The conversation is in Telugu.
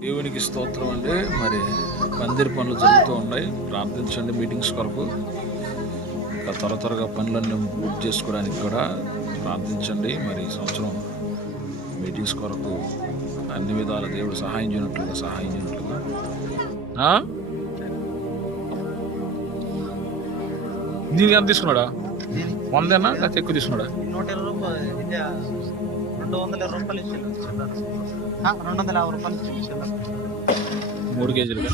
దేవునికి స్తోత్రం అండి. మరి పందిరి పనులు జరుగుతూ ఉన్నాయి, ప్రార్థించండి. మీటింగ్స్ కొరకు ఇంకా త్వరగా పనులన్నీ పూర్తి చేసుకోవడానికి కూడా ప్రార్థించండి. మరి ఈ సంవత్సరం మీటింగ్స్ కొరకు అన్ని విధాల దేవుడు సహాయం చేయనట్లుగా దీనికి ఎంత తీసుకున్నాడా? 100 లేకపోతే ఎక్కువ తీసుకున్నాడా? 120 రూపాయలు, 220 రూపాయలు ఇచ్చారు. 250 రూపాయలు ఇచ్చారు 3 కేజీలుగా.